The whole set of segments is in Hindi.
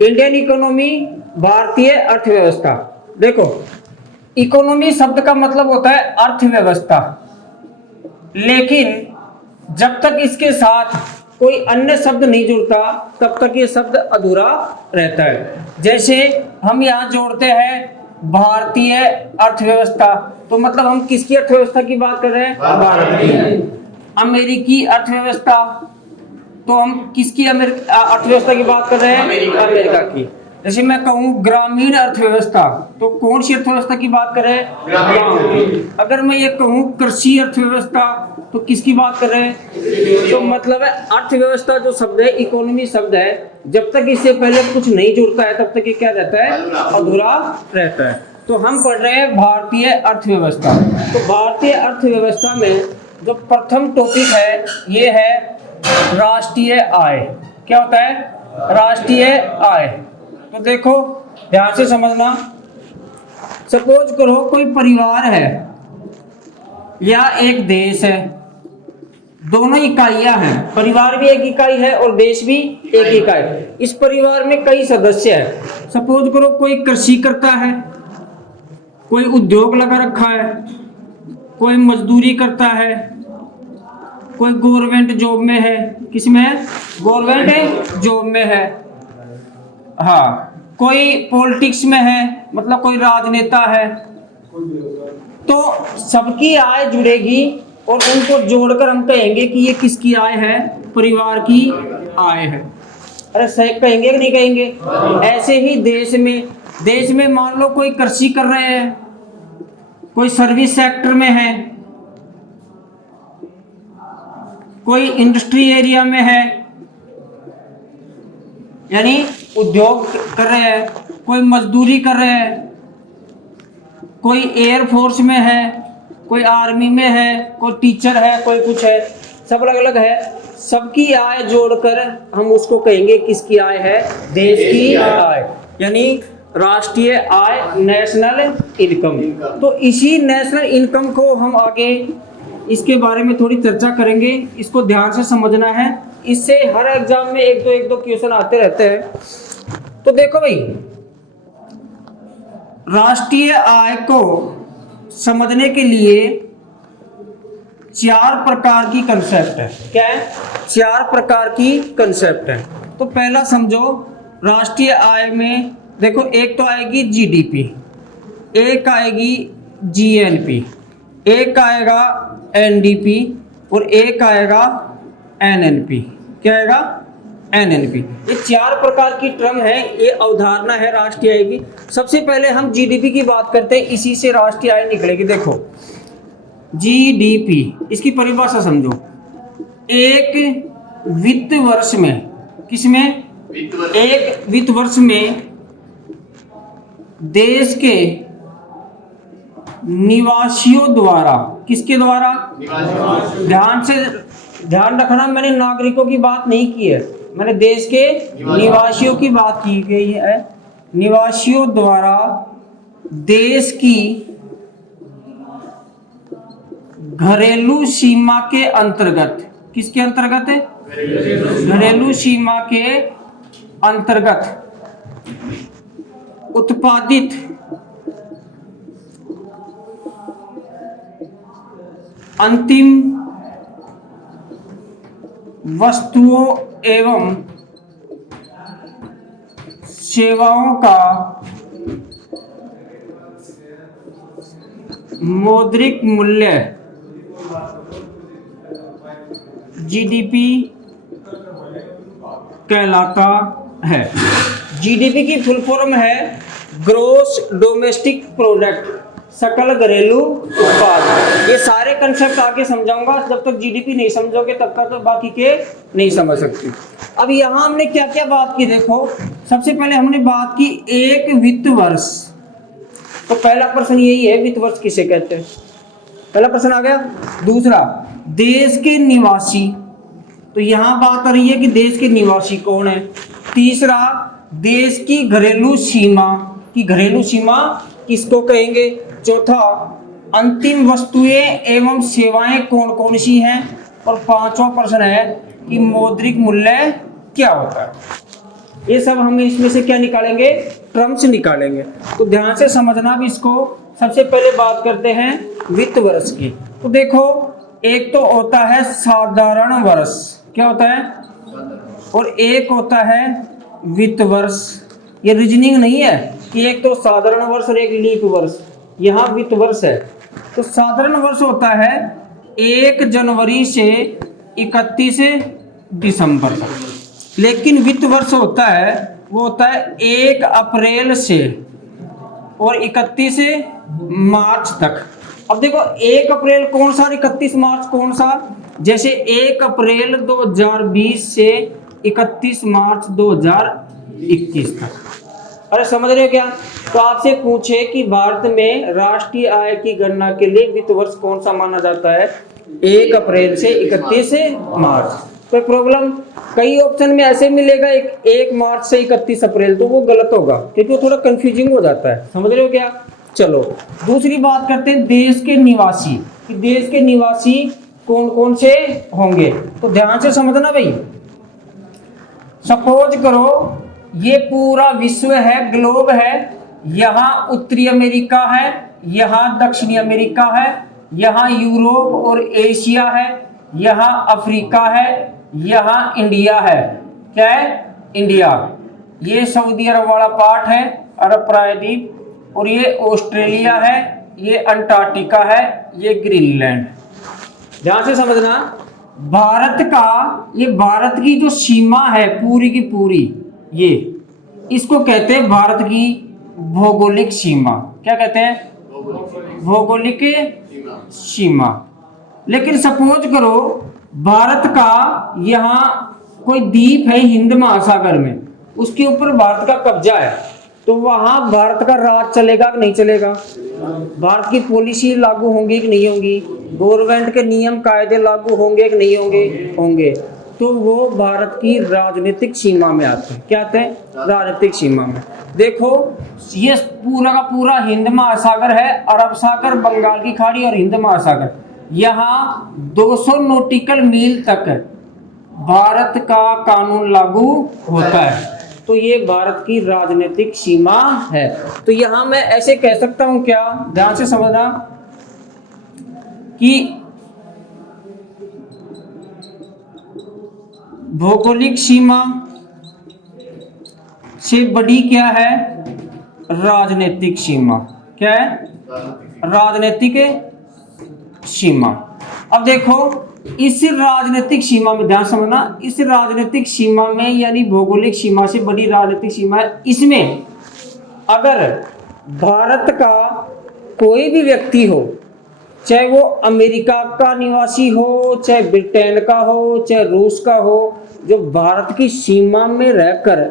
इंडियन इकोनॉमी, भारतीय अर्थव्यवस्था। देखो, इकोनॉमी शब्द का मतलब होता है अर्थव्यवस्था, लेकिन जब तक इसके साथ कोई अन्य शब्द नहीं जुड़ता तब तक ये शब्द अधूरा रहता है। जैसे हम यहाँ जोड़ते हैं भारतीय अर्थव्यवस्था, तो मतलब हम किसकी अर्थव्यवस्था की बात कर रहे हैं? भारत की। अमेरिकी अर्थव्यवस्था, तो हम किसकी अर्थव्यवस्था की बात कर रहे हैं? अमेरिका की। जैसे मैं कहूँ ग्रामीण अर्थव्यवस्था, तो कौन सी अर्थव्यवस्था की बात कर रहे हैं? ग्रामीण। अगर मैं ये कहूँ कृषि अर्थव्यवस्था, तो किसकी बात कर रहे हैं? तो मतलब है अर्थव्यवस्था जो शब्द है, इकोनॉमी शब्द है, जब तक इससे पहले कुछ नहीं जुड़ता है तब तक ये क्या रहता है? अधूरा रहता है। तो हम पढ़ रहे हैं भारतीय अर्थव्यवस्था। तो भारतीय अर्थव्यवस्था में जो प्रथम टॉपिक है ये है राष्ट्रीय आय। क्या होता है? राष्ट्रीय आय। तो देखो ध्यान से समझना। सपोज करो कोई परिवार है या एक देश है, दोनों इकाइयां हैं। परिवार भी एक इकाई है और देश भी एक इकाई। इस परिवार में कई सदस्य हैं। सपोज करो कोई कृषि करता है, कोई उद्योग लगा रखा है, कोई मजदूरी करता है, कोई गवर्नमेंट जॉब में है। किसमें है? गवर्नमेंट जॉब में है। हाँ, कोई पॉलिटिक्स में है, मतलब कोई राजनेता है। तो सबकी आय जुड़ेगी और उनको जोड़कर हम कहेंगे कि ये किसकी आय है? परिवार की आय है। अरे सही कहेंगे कि नहीं कहेंगे? ऐसे ही देश में मान लो कोई कृषि कर रहे हैं, कोई सर्विस सेक्टर में है, कोई इंडस्ट्री एरिया में है, यानी उद्योग कर रहे हैं, कोई मजदूरी कर रहे हैं, कोई एयर फोर्स में है, कोई आर्मी में है, कोई टीचर है, कोई कुछ है, सब अलग अलग है। सबकी आय जोड़कर हम उसको कहेंगे किसकी आय है? देश की आय, यानी राष्ट्रीय आय, नेशनल इनकम। तो इसी नेशनल इनकम को हम आगे इसके बारे में थोड़ी चर्चा करेंगे। इसको ध्यान से समझना है, इससे हर एग्जाम में एक दो क्वेश्चन आते रहते हैं। तो देखो भाई, राष्ट्रीय आय को समझने के लिए 4 प्रकार की कंसेप्ट है। क्या है? 4 प्रकार की कंसेप्ट है। तो पहला समझो, राष्ट्रीय आय में देखो, एक तो आएगी जीडीपी, एक आएगी जीएनपी, एक आएगा एनडीपी और एक आएगा एनएनपी। क्या आएगा? एनएनपी। ये 4 प्रकार की टर्म है, ये अवधारणा है राष्ट्रीय आय की। सबसे पहले हम जीडीपी की बात करते हैं, इसी से राष्ट्रीय आय निकलेगी। देखो जीडीपी, इसकी परिभाषा समझो। एक वित्त वर्ष में, किसमें? एक वित्त वर्ष में देश के निवासियों द्वारा, किसके द्वारा? ध्यान रखना, मैंने नागरिकों की बात नहीं की है, मैंने देश के निवासियों की बात की गई है। निवासियों द्वारा देश की घरेलू सीमा के अंतर्गत, किसके अंतर्गत है? घरेलू सीमा के अंतर्गत उत्पादित अंतिम वस्तुओं एवं सेवाओं का मौद्रिक मूल्य जीडीपी कहलाता है। जीडीपी की फुल फॉर्म है ग्रोस डोमेस्टिक प्रोडक्ट, सकल घरेलू उत्पाद। ये सारे कंसेप्ट आगे समझाऊंगा, जब तक जीडीपी नहीं समझोगे तब तक तो बाकी के नहीं समझ सकते। अब यहाँ हमने क्या क्या बात की, देखो सबसे पहले हमने बात की एक वित्त वर्ष। तो पहला प्रश्न यही है, वित्त वर्ष किसे कहते हैं? पहला प्रश्न आ गया। दूसरा, देश के निवासी, तो यहाँ बात आ रही है कि देश के निवासी कौन है। तीसरा, देश की घरेलू सीमा, की घरेलू सीमा किसको कहेंगे। चौथा, अंतिम वस्तुएं एवं सेवाएं कौन कौन सी हैं। और पांचवा प्रश्न है कि मौद्रिक मूल्य क्या होता है। ये सब हम इसमें से क्या निकालेंगे, टर्म्स निकालेंगे। तो ध्यान से समझना भी इसको। सबसे पहले बात करते हैं वित्त वर्ष की। तो देखो एक तो होता है साधारण वर्ष, क्या होता है, और एक होता है वित्त वर्ष। ये रीजनिंग नहीं है कि एक तो साधारण वर्ष और एक लीप वर्ष, यहाँ वित्त वर्ष है। तो साधारण वर्ष होता है 1 जनवरी से 31 दिसंबर तक, लेकिन वित्त वर्ष होता है वो होता है 1 अप्रैल से और 31 मार्च तक। अब देखो 1 अप्रैल कौन सा, 31 मार्च कौन सा, जैसे 1 अप्रैल 2020 से 31 मार्च 2021 तक। अरे समझ रहे हो क्या? तो आपसे पूछे कि भारत में राष्ट्रीय आय की गणना के लिए वित्त वर्ष कौन सा माना जाता है, 1 अप्रैल से 31 मार्च। कोई प्रॉब्लम? कई ऑप्शन में ऐसे मिलेगा 1 मार्च से 31 अप्रैल, तो वो गलत होगा क्योंकि वो थोड़ा कंफ्यूजिंग हो जाता है। समझ रहे हो क्या? चलो दूसरी बात करते हैं देश के निवासी, कि देश के निवासी कौन कौन से होंगे। तो ध्यान से समझना भाई। सपोज करो ये पूरा विश्व है, ग्लोब है, यहाँ उत्तरी अमेरिका है, यहाँ दक्षिणी अमेरिका है, यहाँ यूरोप और एशिया है, यहाँ अफ्रीका है, यहाँ इंडिया है। क्या है? इंडिया। ये सऊदी अरब वाला पार्ट है, अरब प्रायद्वीप, और ये ऑस्ट्रेलिया है, ये अंटार्कटिका है, ये ग्रीनलैंड। ध्यान से समझना। भारत का, ये भारत की जो सीमा है पूरी की पूरी, ये इसको कहते हैं भारत की भौगोलिक सीमा। क्या कहते हैं? भौगोलिक सीमा। लेकिन सपोज करो भारत का यहाँ कोई द्वीप है हिंद महासागर में, उसके ऊपर भारत का कब्जा है, तो वहां भारत का राज चलेगा कि नहीं चलेगा? भारत की पॉलिसी लागू होंगी कि नहीं होंगी? गवर्नमेंट के नियम कायदे लागू होंगे कि नहीं होंगे? होंगे। तो वो भारत की राजनीतिक सीमा में आते हैं। क्या आते हैं? राजनीतिक सीमा में। देखो ये पूरा का पूरा हिंद महासागर है, अरब सागर, बंगाल की खाड़ी और हिंद महासागर। यहाँ 200 नॉटिकल मील तक भारत का कानून लागू होता है। तो ये भारत की राजनीतिक सीमा है। तो यहाँ मैं ऐसे कह सकता हूँ, क्या ध्यान से समझना, कि भौगोलिक सीमा से बड़ी क्या है? राजनीतिक सीमा। क्या है? राजनीतिक सीमा। अब देखो इस राजनीतिक सीमा में, ध्यान समझना, इस राजनीतिक सीमा में यानी भौगोलिक सीमा से बड़ी राजनीतिक सीमा है, इसमें अगर भारत का कोई भी व्यक्ति हो, चाहे वो अमेरिका का निवासी हो, चाहे ब्रिटेन का हो, चाहे रूस का हो, जो भारत की सीमा में रहकर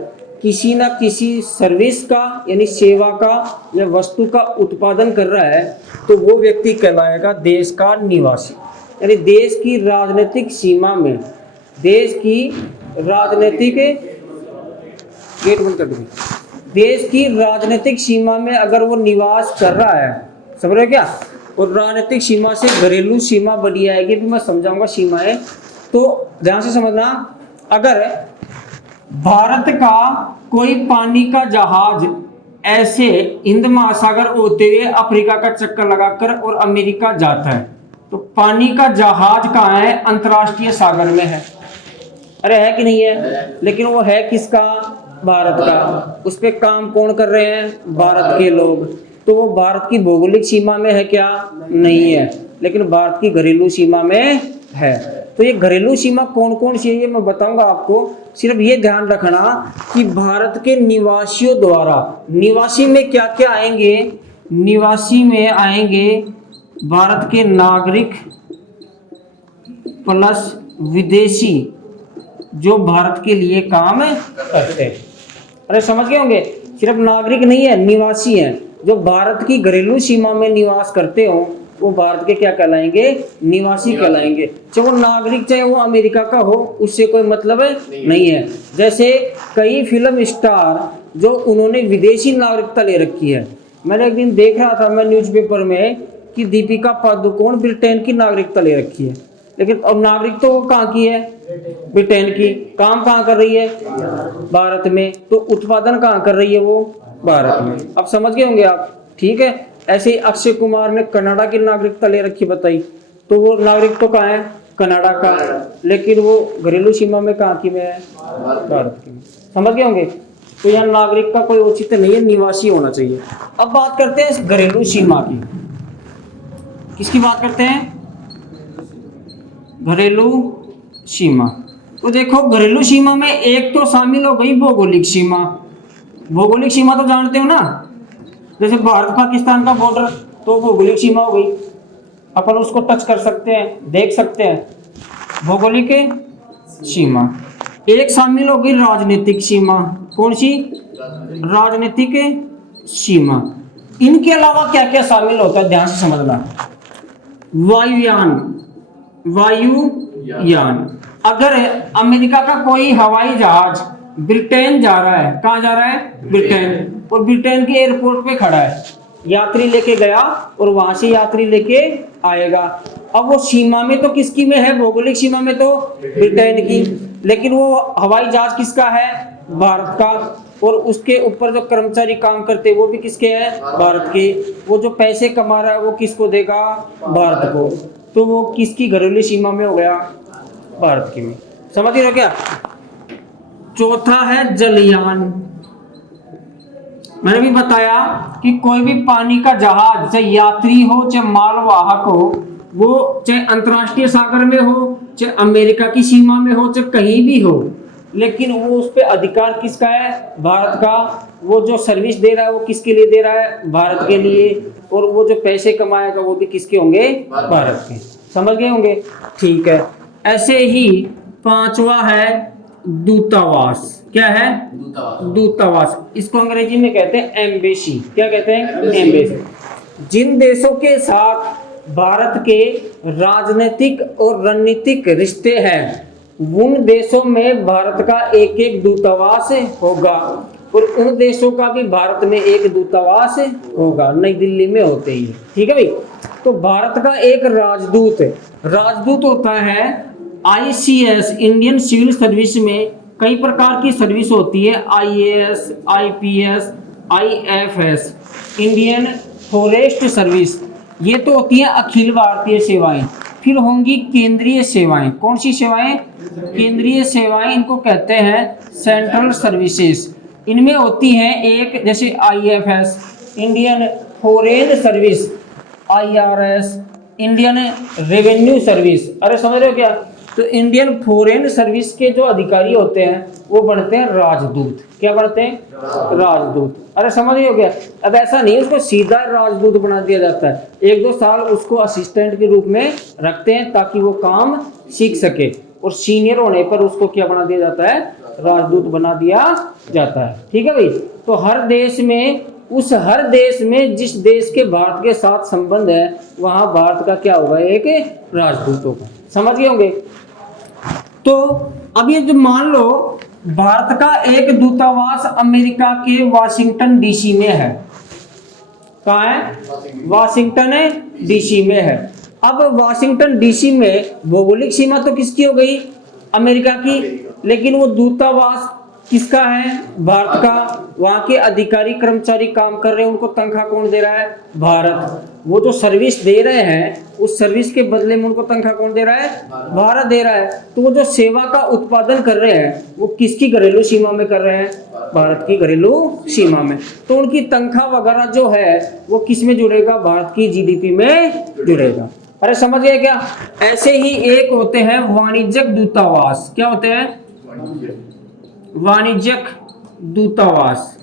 किसी ना किसी सर्विस का यानी सेवा का या वस्तु का उत्पादन कर रहा है, तो वो व्यक्ति कहलाएगा देश का निवासी। यानी देश की राजनीतिक सीमा में, देश की राजनीतिक, गेट बंद कर दो, देश की राजनीतिक सीमा में अगर वो निवास कर रहा है, समझ रहे हो क्या? और राजनीतिक सीमा से घरेलू सीमा बनी आएगी, भी मैं समझाऊंगा सीमाएं। तो ध्यान से समझना, अगर भारत का कोई पानी का जहाज ऐसे हिंद महासागर होते हुए अफ्रीका का चक्कर लगाकर और अमेरिका जाता है, तो पानी का जहाज कहाँ है? अंतर्राष्ट्रीय सागर में है। अरे है कि नहीं है? लेकिन वो है किसका? भारत का। उस पे काम कौन कर रहे हैं? भारत के लोग। तो वो भारत की भौगोलिक सीमा में है क्या? नहीं है, लेकिन भारत की घरेलू सीमा में है। तो ये घरेलू सीमा कौन कौन सी है ये मैं बताऊंगा आपको। सिर्फ ये ध्यान रखना कि भारत के निवासियों द्वारा, निवासी में क्या क्या आएंगे? निवासी में आएंगे भारत के नागरिक प्लस विदेशी जो भारत के लिए काम करते हैं। अरे समझ गए होंगे, सिर्फ नागरिक नहीं है, निवासी हैं। जो भारत की घरेलू सीमा में निवास करते हो वो भारत के क्या कहलाएंगे? निवासी कहलाएंगे। चाहे वो नागरिक, चाहे वो अमेरिका का हो, उससे कोई मतलब नहीं है। जैसे कई फिल्म स्टार जो उन्होंने विदेशी नागरिकता ले रखी है। मैंने एक दिन देख रहा था मैं न्यूज़पेपर में कि दीपिका पादुकोण ब्रिटेन की नागरिकता ले रखी है। लेकिन अब नागरिक तो वो कहाँ की है, ब्रिटेन की, काम कहाँ कर रही है, भारत में, तो उत्पादन कहाँ कर रही है वो, भारत में। अब समझ गए होंगे आप, ठीक है। ऐसे ही अक्षय कुमार ने कनाडा की नागरिकता ले रखी, बताई, तो वो नागरिक तो कहाँ है, कनाडा का, लेकिन वो घरेलू सीमा में कहाँ की में है, भारत की में। समझ गए होंगे। तो यहाँ नागरिक का कोई औचित्य नहीं है, निवासी होना चाहिए। अब बात करते हैं इस घरेलू सीमा की, किसकी बात करते हैं, घरेलू सीमा। तो देखो घरेलू सीमा में एक तो शामिल हो गई भौगोलिक सीमा। भौगोलिक सीमा तो जानते हो ना, जैसे भारत पाकिस्तान का बॉर्डर, तो भौगोलिक सीमा हो गई, अपन उसको टच कर सकते हैं, देख सकते हैं, भौगोलिक सीमा। एक शामिल हो गई राजनीतिक सीमा, कौन सी, राजनीतिक सीमा। इनके अलावा क्या क्या शामिल होता है, ध्यान से समझना। वायुयान, वायुयान, अगर अमेरिका का कोई हवाई जहाज ब्रिटेन जा रहा है, कहाँ जा रहा है, ब्रिटेन, और ब्रिटेन के एयरपोर्ट पे खड़ा है, यात्री लेके गया और वहां से यात्री लेके आएगा, अब वो सीमा में तो किसकी में है, भौगोलिक सीमा में तो ब्रिटेन की, लेकिन वो हवाई जहाज किसका है, भारत का, और उसके ऊपर जो कर्मचारी काम करते हैं वो भी किसके हैं, भारत के। वो जो पैसे कमा रहा है वो किसको देगा, भारत को। तो वो किसकी घरेलू सीमा में हो गया, भारत की में। समझ रहे हो क्या। चौथा है जलयान। मैंने भी बताया कि कोई भी पानी का जहाज, चाहे यात्री हो चाहे मालवाहक हो, वो चाहे अंतर्राष्ट्रीय सागर में हो, चाहे अमेरिका की सीमा में हो, चाहे कहीं भी हो, लेकिन वो उस पे अधिकार किसका है, भारत का। वो जो सर्विस दे रहा है वो किसके लिए दे रहा है, भारत के लिए, और वो जो पैसे कमाएगा वो भी किसके होंगे, भारत के। समझ गए होंगे, ठीक है। ऐसे ही पांचवा है दूतावास। क्या है, दूतावास। इसको अंग्रेजी में कहते हैं एम्बेसी। क्या कहते हैं, एम्बेसी। जिन देशों के साथ भारत के राजनीतिक और रणनीतिक रिश्ते हैं, उन देशों में भारत का एक एक दूतावास होगा, और उन देशों का भी भारत में एक दूतावास होगा, नई दिल्ली में होते ही, ठीक है भाई। तो भारत का एक राजदूत, राजदूत होता है ICS, इंडियन सिविल सर्विस में कई प्रकार की सर्विस होती है, IAS, IPS, IFS, Indian forest service, ये तो होती है अखिल भारतीय सेवाएं। फिर होंगी केंद्रीय सेवाएं। कौन सी सेवाएं, केंद्रीय सेवाएं, इनको कहते हैं सेंट्रल सर्विसेज। इनमें होती हैं एक, जैसे IFS, Indian foreign service, IRS, Indian revenue service. अरे समझ रहे हो क्या। तो इंडियन फॉरेन सर्विस के जो अधिकारी होते हैं वो बनते हैं राजदूत। क्या बनते हैं, राजदूत। अरे समझ रहे हो क्या। अब ऐसा नहीं उसको सीधा राजदूत बना दिया जाता है, 1-2 साल उसको असिस्टेंट के रूप में रखते हैं ताकि वो काम सीख सके, और सीनियर होने पर उसको क्या बना दिया जाता है, राजदूत बना दिया जाता है, ठीक है भाई। तो हर देश में, उस हर देश में जिस देश के भारत के साथ संबंध है, वहां भारत का क्या होगा, एक राजदूत होगा। समझ गए होंगे। तो अब ये जो मान लो भारत का एक दूतावास अमेरिका के वाशिंगटन DC में है। कहाँ है, वाशिंगटन DC में है। अब वाशिंगटन DC में भौगोलिक सीमा तो किसकी हो गई, अमेरिका की, लेकिन वो दूतावास किसका है, भारत का। वहां के अधिकारी कर्मचारी काम कर रहे हैं, उनको तनख्वाह कौन दे रहा है, भारत। वो जो सर्विस दे रहे हैं उस सर्विस के बदले में उनको तनख्वाह कौन दे रहा है, भारत दे रहा है। तो वो जो सेवा का उत्पादन कर रहे हैं वो किसकी घरेलू सीमा में कर रहे हैं, भारत की घरेलू सीमा में। तो उनकी तनख्वाह वगैरह जो है वो किस में जुड़ेगा, भारत की GDP में जुड़ेगा। अरे समझ गए क्या। ऐसे ही एक होते हैं वाणिज्यिक दूतावास। क्या होते हैं, वाणिज्यिक दूतावास।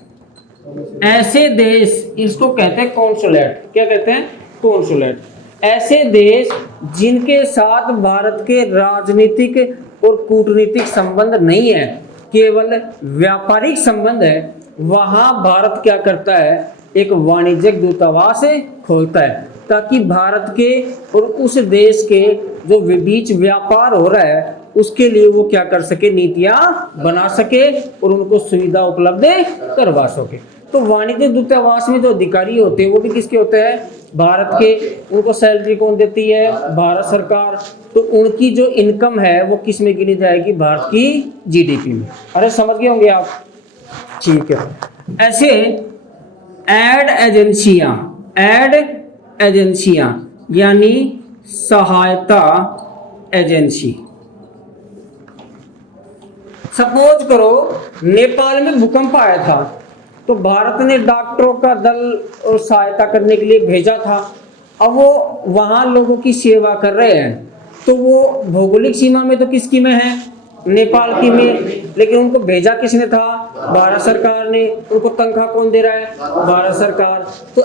ऐसे देश, इसको कहते हैं कॉन्सुलेट। क्या कहते हैं, कॉन्सुलेट। ऐसे देश जिनके साथ भारत के राजनीतिक और कूटनीतिक संबंध नहीं है, केवल व्यापारिक संबंध है, वहां भारत क्या करता है, एक वाणिज्यिक दूतावास खोलता है, ताकि भारत के और उस देश के जो बीच व्यापार हो रहा है उसके लिए वो क्या कर सके, नीतियां बना सके और उनको सुविधा उपलब्ध करवा सके। तो वाणिज्य दूतावास में जो अधिकारी होते हैं वो भी किसके होते हैं? भारत के। उनको सैलरी कौन देती है? भारत सरकार। तो उनकी जो इनकम है वो किस में गिनी जाएगी? भारत की जीडीपी में। अरे समझ गए होंगे आप? ठीक है। ऐसे एड एजेंसियां यानी सहायता एजेंसी। सपोज करो नेपाल में भूकंप आया था तो भारत ने डॉक्टरों का दल और सहायता करने के लिए भेजा था। अब वो वहां लोगों की सेवा कर रहे हैं तो वो भौगोलिक सीमा में तो किसकी में है? नेपाल की में। लेकिन उनको भेजा किसने था? भारत सरकार ने। उनको तनख्वाह कौन दे रहा है? भारत सरकार। तो